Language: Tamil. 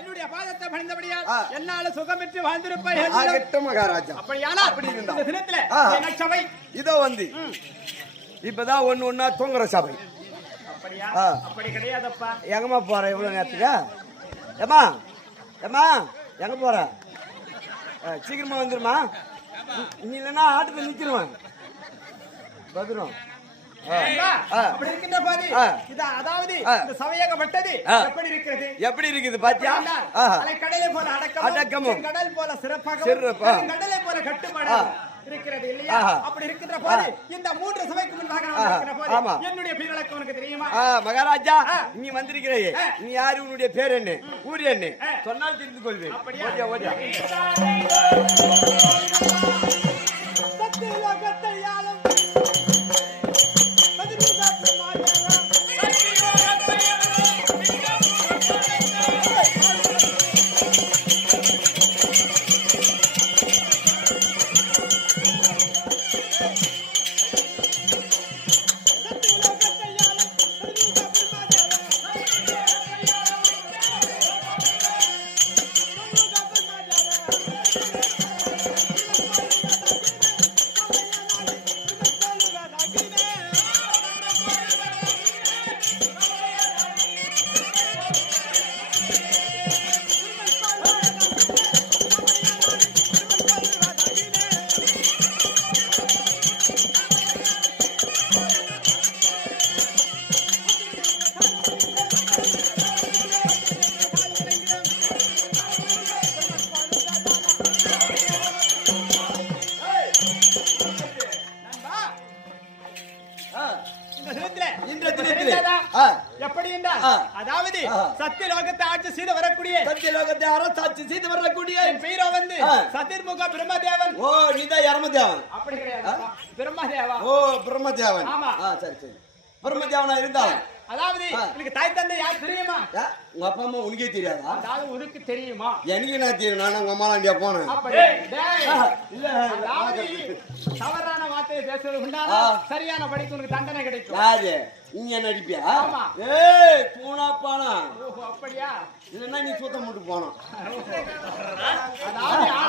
என்னுடைய பாதத்தை பணிந்தபடியால் என்னால சுகமிட்டு வாழ்ந்திருப்பேன் மகாராஜா. அப்படியானா அப்படி இருந்தா இந்த தினத்துல என்ன சபை இதோ வந்து இப்பதான் ஒண்ணு தூங்குற சபை. அப்படியா? அப்படி கிடையாதப்பா. எங்கம்மா போற இவ்வளவு நேரத்துக்கு? ஏமா ஏமா எங்க போற? சீக்கிரமா வந்துருமா. நீ இல்லைன்னா ஆட்டுக்கு நிச்சிருவேன். பத்திரம் அப்படி இருக்கின்ற போது அதாவது இந்த சமயப்பட்டது எப்படி இருக்குது பாத்தியா? கடலை போல அடக்கமும் கடல் போல சிறப்பாகவும் கடலை போல கட்டுப்பாடு இருக்கிறது இல்லையா? அப்படி இருக்கின்ற போது இந்த மூன்று சபைக்கு முன்பாக என்னுடைய பேருக்கு உனக்கு தெரியுமா? மகாராஜா, நீ வந்திருக்கிறே, நீ யாரு, உன்னுடைய பேர் என்ன, ஊர் என்ன சொன்னால் தெரிந்து கொள்வேன். அதாவது சத்தியலோகத்தை ஆட்சி செய்து வரக்கூடிய சத்தியலோகத்தை அரசாட்சி செய்து வரக்கூடிய பெயரோ வந்து சத்தியமுக பிரம்மதேவன். ஓ, நீதான் யமதேவன். அப்படி கிடையாது, பிரம்மதேவா. ஓ, பிரம்மதேவன். ஆமா, சரி சரி. பிரம்மதேவனா இருந்தாலும் அதாவது எனக்கு தாய் தந்தை யார் தெரியுமா? உங்க அப்பா அம்மா உனக்கே தெரியாதா? அதாவது உனக்கு தெரியுமா? எனக்கு என்ன தெரியும்? நான் உங்க அம்மா அங்கே போனேன். இல்ல, தவறான வார்த்தையை பேசுறது உண்டான சரியான படிக்கு உனக்கு தண்டனை கிடைக்கும். யாரு நீங்க என்ன அடிப்பியா? தூணாப்பானா? அப்படியா? இல்லன்னா நீ சுத்தம் மட்டும் போனோம். அதாவது ஆளை